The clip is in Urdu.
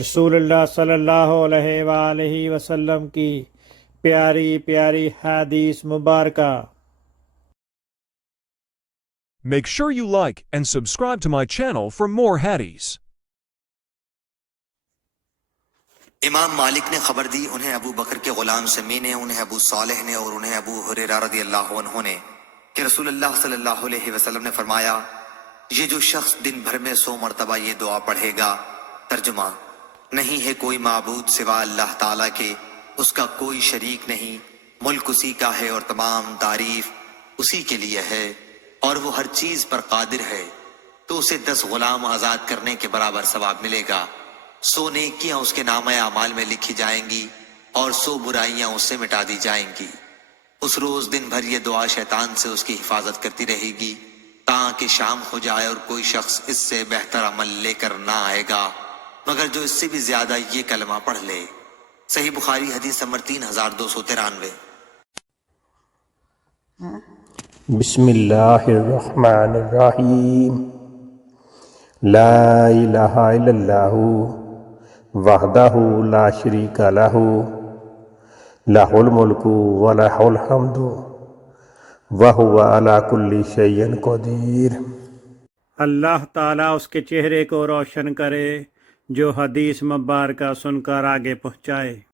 رسول اللہ صلی اللہ علیہ وآلہ وسلم کی پیاری پیاری حدیث مبارکہ۔ Make sure you like and subscribe to my channel for more hadiths. امام مالک نے خبر دی، انہیں ابو بکر کے غلام سمی نے، انہیں ابو صالح نے اور انہیں ابو ہریرہ رضی اللہ عنہ نے کہ رسول اللہ صلی اللہ علیہ وسلم نے فرمایا، یہ جو شخص دن بھر میں 100 مرتبہ یہ دعا پڑھے گا، ترجمہ، نہیں ہے کوئی معبود سوا اللہ تعالیٰ کے، اس کا کوئی شریک نہیں، ملک اسی کا ہے اور تمام تعریف اسی کے لیے ہے، اور وہ ہر چیز پر قادر ہے، تو اسے 10 غلام آزاد کرنے کے برابر ثواب ملے گا، 100 نیکیاں اس کے نامہ اعمال میں لکھی جائیں گی اور 100 برائیاں اس سے مٹا دی جائیں گی۔ اس روز دن بھر یہ دعا شیطان سے اس کی حفاظت کرتی رہے گی تاکہ شام ہو جائے اور کوئی شخص اس سے بہتر عمل لے کر نہ آئے گا مگر جو اس سے بھی زیادہ یہ کلمہ پڑھ لے۔ صحیح بخاری حدیث نمبر 3293۔ بسم اللہ الرحمن الرحیم۔ لا الہ الا اللہ وحدہ لا شریک لہ لہ الملک ولہ الحمد وہو علی کل شیء قدیر۔ اللہ تعالیٰ اس کے چہرے کو روشن کرے جو حدیث مبارکہ سن کر آگے پہنچائے۔